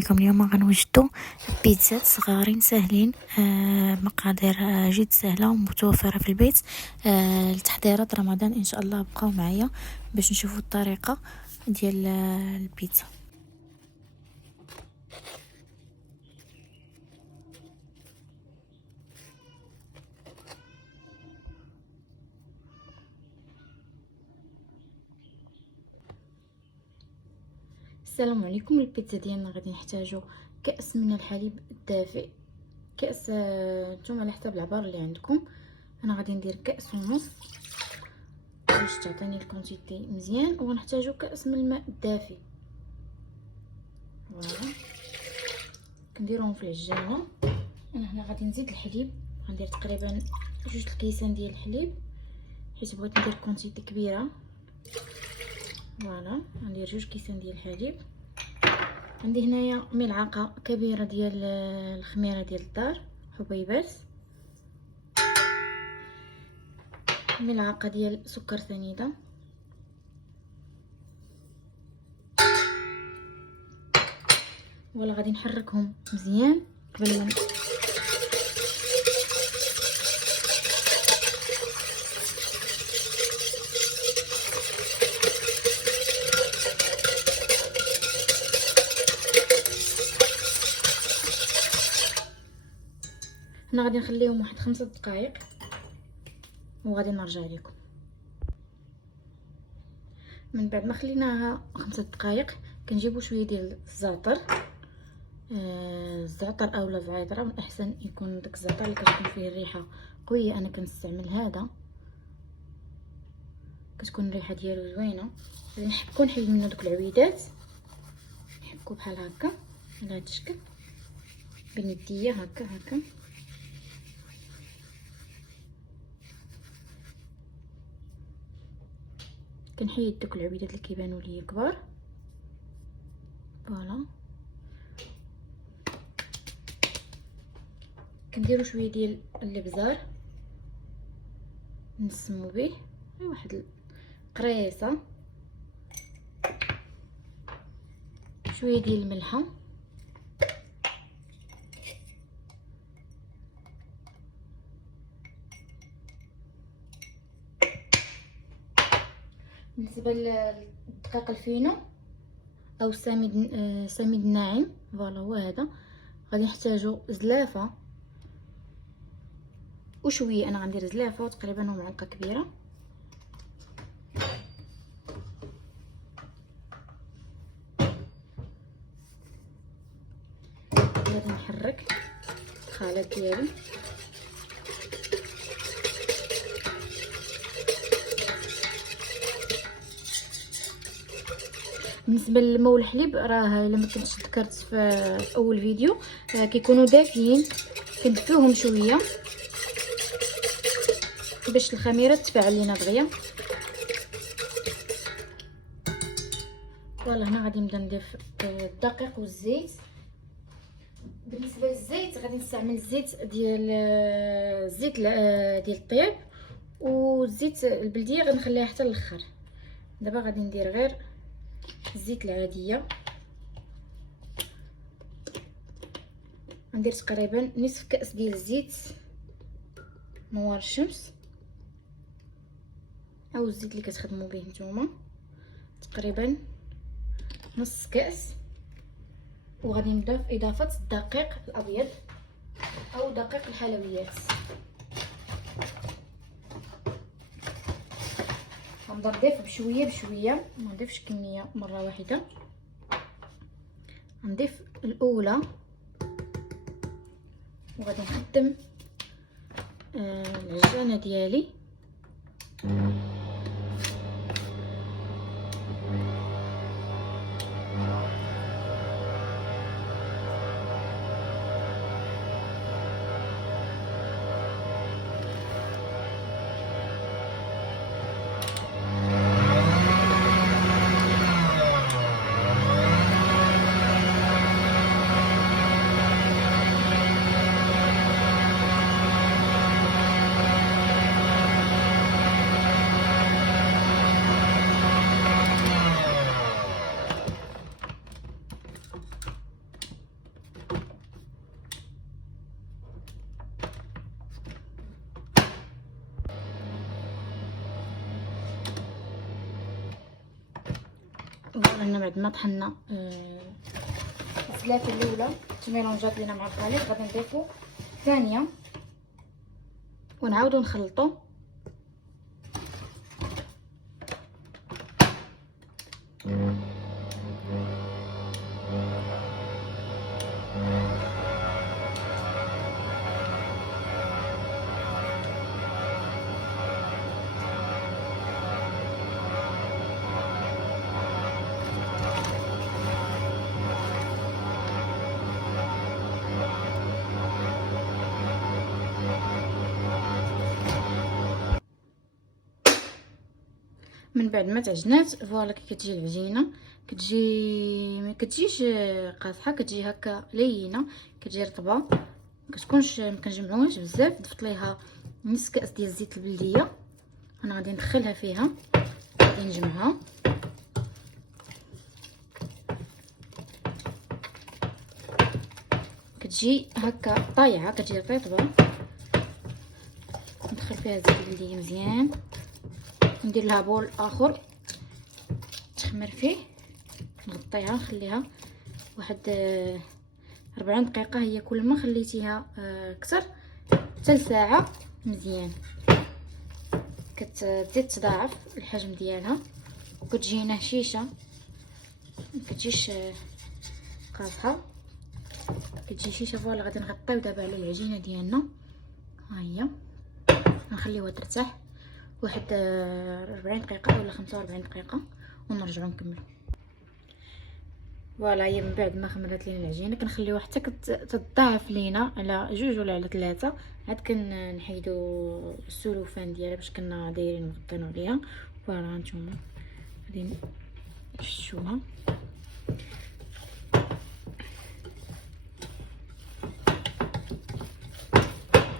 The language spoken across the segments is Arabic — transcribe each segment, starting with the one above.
عليكم. اليوم غنوجدوا بيتزات صغارين ساهلين، مقادير جد سهله ومتوفره في البيت. لتحضيرات رمضان ان شاء الله. بقاو معايا باش نشوفوا الطريقه ديال البيتزا. السلام عليكم. البيتزا ديالنا غادي نحتاجو كأس من الحليب الدافئ، كأس نتوما على حسب العبار اللي عندكم. انا غادي ندير كأس ونص باش تعطيني الكونتيتي مزيان، ونحتاجو كأس من الماء الدافئ. فوالا كنديروهم في العجانه. انا هنا غادي نزيد الحليب، غندير تقريبا 2 الكيسان ديال الحليب حيت بغيت ندير كونتيتي كبيره. فوالا غندير 2 كيسان ديال الحليب. عندي هنايا ملعقه كبيره ديال الخميره ديال الدار حبيبات، ملعقه ديال سكر سنيده، ولا غادي نحركهم مزيان قبل ما هنا غادي نخليهم واحد 5 دقائق وغادي نرجع لكم. من بعد ما خليناها 5 دقائق كنجيبوا شويه ديال الزعتر. الزعتر اولا الفعيدره، من احسن يكون داك الزعتر اللي كتكون فيه الريحه قويه. انا كنستعمل هذا، كتكون الريحه ديالو زوينه. غادي نحكو نحيد منه دوك العويدات، نحكو بحال هكا على هذا الشكل بنديه هكا كنحيد دوك العويدات اللي كيبانوا لي كبار. فوالا كنديروا شويه ديال الابزار نسمو به، واحد القريصه، شويه ديال الملحه، بالنسبه للدقيق الفينو او السميد الناعم. فوالا هو هذا. غادي نحتاجو زلافه وشويه، انا غندير زلافه تقريبا معلقه كبيره. غادي نحرك الخليط ديالي. بالنسبه للماء والحليب راه الا ما كنتش ذكرت في اول فيديو، كيكونوا دافيين، كندفيوهم شويه باش الخميره تفاعل لينا دغيا. فوالا هنا غادي نبدا نضيف الدقيق والزيت. بالنسبه للزيت غادي نستعمل الزيت ديال الطياب، والزيت البلديه غنخليها حتى الاخر. دابا غادي ندير غير الزيت العاديه، غندير تقريبا نصف كاس ديال الزيت نوار الشمس او الزيت اللي كتخدموا به نتوما، تقريبا نص كاس. وغادي نبدا في اضافه الدقيق الابيض او دقيق الحلويات. غنبدا نضيف بشويه، ما نضيفش كميه مره واحده. نضيف الاولى وغادي نخدم العجانه ديالي. هنا بعد ما طحنا السلافه الاولى التميلونجات لينا مع الخليط، غادي نضيفو الثانيه ونعاودو نخلطو. من بعد ما تعجنات فوالا كي كتجي العجينه ما كتجيش قاصحه، كتجي هكا لينه، كتجي رطبه، كتكونش ما كنجمعوهاش بزاف. ضفت ليها نص كاس ديال الزيت البلديه، انا غادي ندخلها فيها، غادي نجمعها. كتجي هكا طايعه، كتجي رطيبه. ندخل فيها الزيت البلديه مزيان، ندير لها بول اخر تخمر فيه، نغطيها نخليها واحد 40 دقيقه. هي كل ما خليتيها اكثر حتى لساعه مزيان كتزيد تضاعف الحجم ديالها وكتجينا هشيشه، ما كتجيش قاصحه، كتجي هشيشه. فوالا غادي نغطيو دابا على العجينه ديالنا، ها هي نخليوها ترتاح واحد 40 دقيقه ولا 45 دقيقه ونرجعو نكملو. فوالا هي من بعد ما خمرات لينا العجينه كنخليوها حتى تضاعف لينا على 2 ولا على 3، عاد كنحيدو السلوفان ديالها باش كنا دايرين مغطينو عليها. فوالا هانتوما غادي نشوها،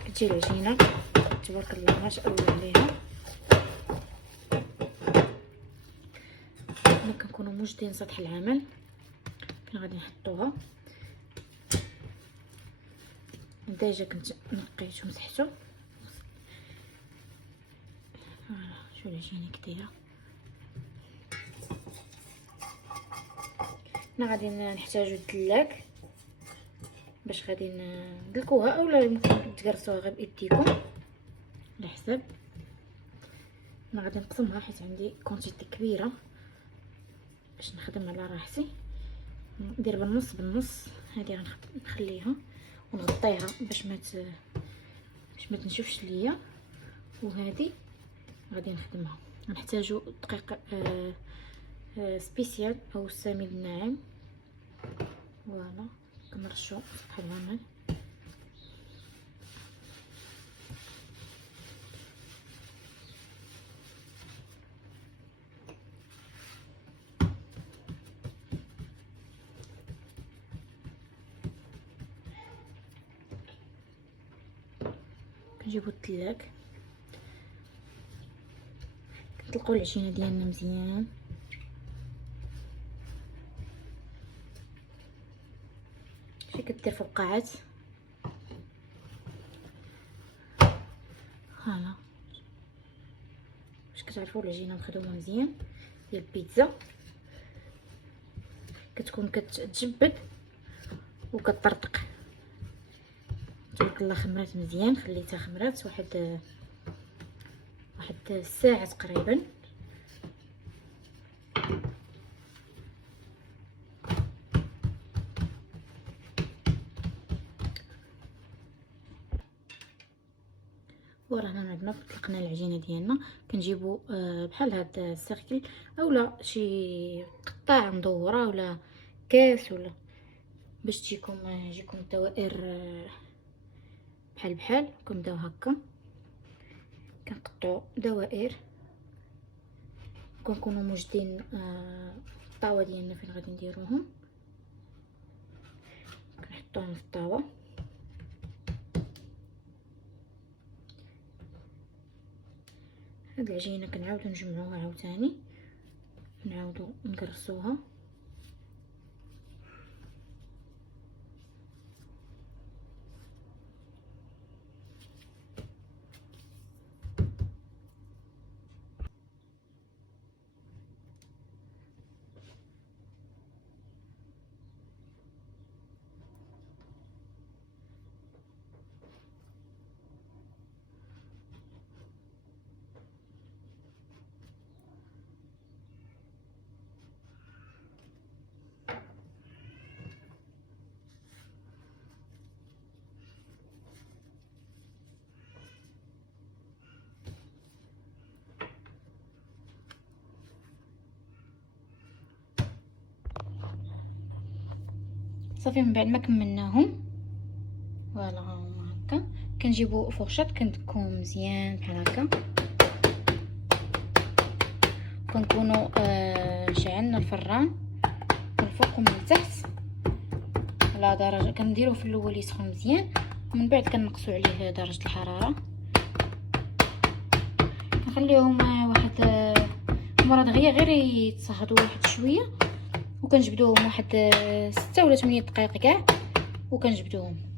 كتجي العجينه تبارك الله ما شاء الله عليها. ملي كنكونوا موجدين سطح العمل غادي نحطوها. ديجا كنت نقيت ومسحته. شو العجينه كدايره. حنا غادي نحتاجو الدلاك باش غادي ندلكوها، اولا يمكن تجرسوها غير بايديكم على حساب. انا غادي نقسمها حيت عندي كونتيتي كبيره باش نخدم على راحتي. ندير بالنص بالنص، هذه غنخليها ونغطيها باش ما تنشفش ليا، وهذه غادي نخدمها. غنحتاجو دقيق سبيسيال او السميد الناعم. فوالا كنرشو سطح العمل. كنجيبو التلاك، كنطلقوا العجينه ديالنا مزيان. شي كدير فقاعات هانا باش كتعرفوا العجينه مخدومه مزيان ديال البيتزا، كتكون كتجبد وكتطرطق. تبارك الله خمرات مزيان، خليتها خمرات واحد ساعه تقريبا. ورانا بعد ما طلقنا العجينه ديالنا كنجيبو بحال هاد السيركل اولا شي قطاع مدوره ولا كاس، ولا باش تجيكم الدوائر بحال كنبداو هكا كنقطعوا دوائر. كنكونوا موجدين الطاوه ديالنا فين غادي نديروهم، كنحطوهم في الطاوه. هاد العجينه كنعاودو نجمعوها عاوتاني، نعاودو نقرصوها. صافي من بعد ما كملناهم فوالا هما هكا. كنجيبو فرشاط كندكوهم مزيان بحال هكا، كنكونوا شعلنا الفران من الفوق ومن التحت على درجه، كنديروه في الاول يسخن مزيان ومن بعد كنقصوا عليه درجه الحراره. نخليوهم واحد مرة دغيا غير يتصهدوا واحد شويه، وكنجبدوهم واحد 6 ولا 8 دقائق كاع وكنجبدوهم.